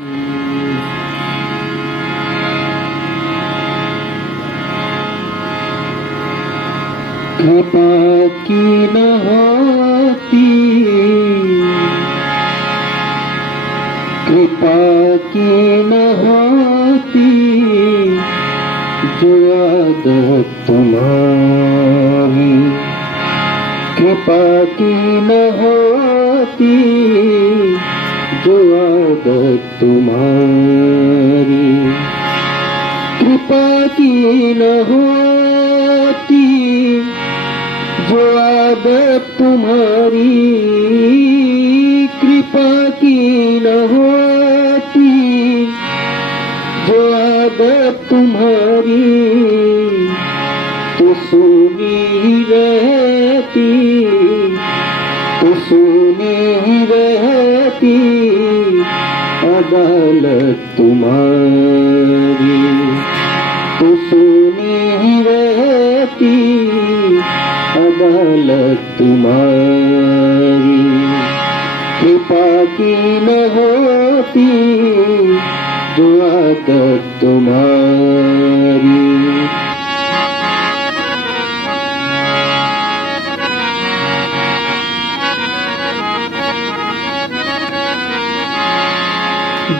कृपा की न होती, कृपा की न होती, जो आदत तुम्हारी। कृपा की न होती, जो आदत तुम्हारी। कृपा की न होती, जो आदत तुम्हारी। कृपा की न होती, जो आदत तुम्हारी, तो सुनी ही रहती, तो सुनी ही रहती अदालत तुम्हारी। तो सुनी ही रहती अदालत तुम्हारी। कृपा की न होती, जो आदत तुम्हारी।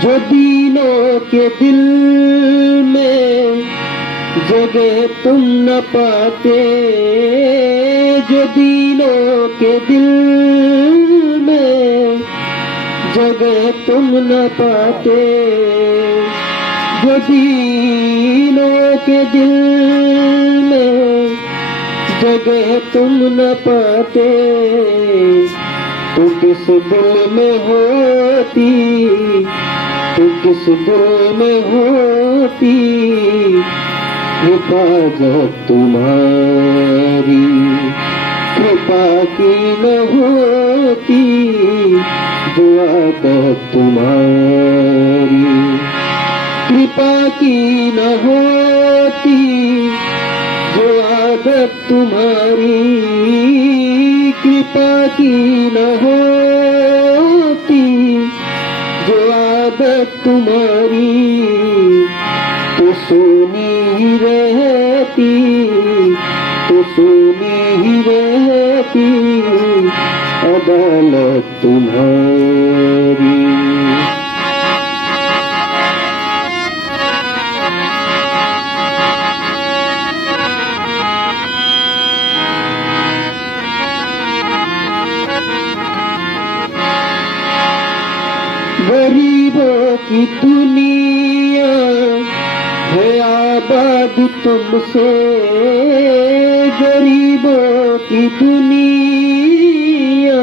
जो दीनों के दिल में जगह तुम न पाते, जो दीनों के दिल में जगह तुम न पाते, जो दीनों के दिल में जगह तुम न पाते, तो किस दिल में होती, तो किस दिल में होती हिफाजत तुम्हारी। कृपा की न होती, जो आदत तुम्हारी। कृपा की न होती, जो आदत तुम्हारी। कृपा की न होती, जो आदत तुम्हारी, तो सुनी ही रहती, तो सुनी ही रहती अदालत तुम्हारी। गरीबों की दुनिया है आबाद तुमसे, गरीबों की दुनिया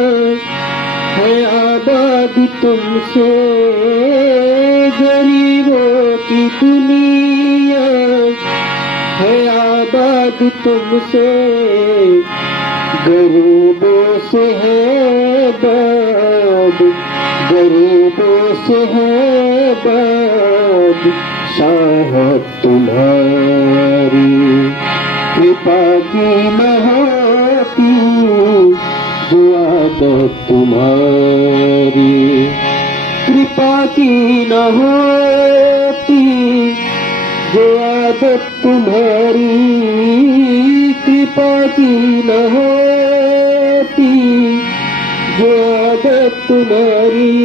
है आबाद तुमसे। गरीबों की दुनिया है आबाद तुमसे, गरीबों से है बात, गरीबों से है बात शाहत तुम्हारी। कृपा की न होती, जो आदत तुम्हारी। कृपा की न होती, जो आदत तुम्हारी। कृपा की न होती, जो आदत तुम्हारी,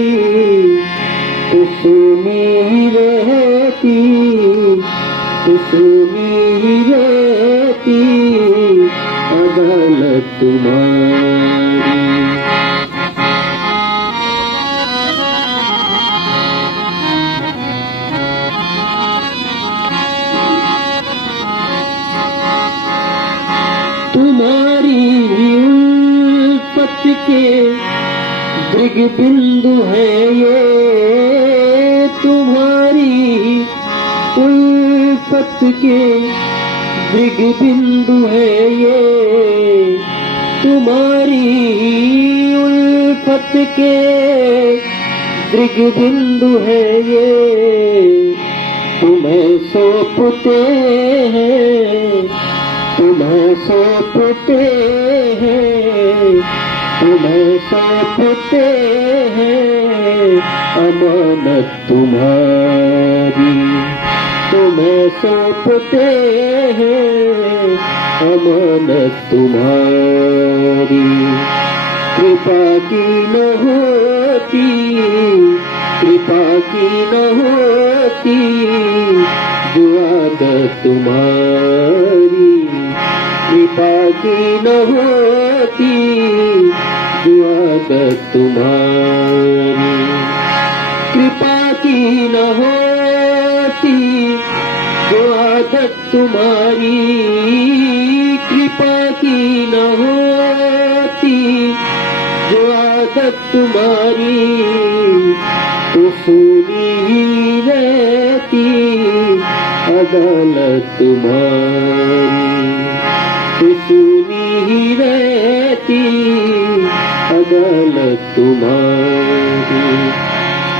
तो सुनी ही रहती, तो सुनी ही रहती अदालत तुम्हारी। तुम्हारी उल्फत के मृग बिंदु है ये, तुम्हारी उल्फत के मृग बिंदु है ये। तुम्हारी उल्फत के मृग बिंदु है ये। तुम्हें सौंपते हैं, तुम्हें सौंपते हैं, तुम्हें सौंपते हैं अमानत तुम्हारी तुम्हें सौंपते हैं, अमानत तुम्हारी। कृपा की न होती, कृपा की न होती जो आदत तुम्हारी, कृपा की न होती जो आदत तुम्हारी। कृपा की न होती जो आदत तुम्हारी, कृपा की न होती जो आदत तुम्हारी, तो सुनी ही रहती अदालत तुम्हारी, तो सुनी ही रहती अदालत तुम्हारी।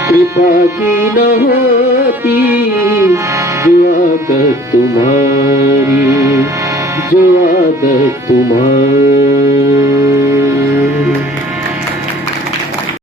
कृपा की न होती जो आदत तुम्हारी, जो आदत तुम्हारी।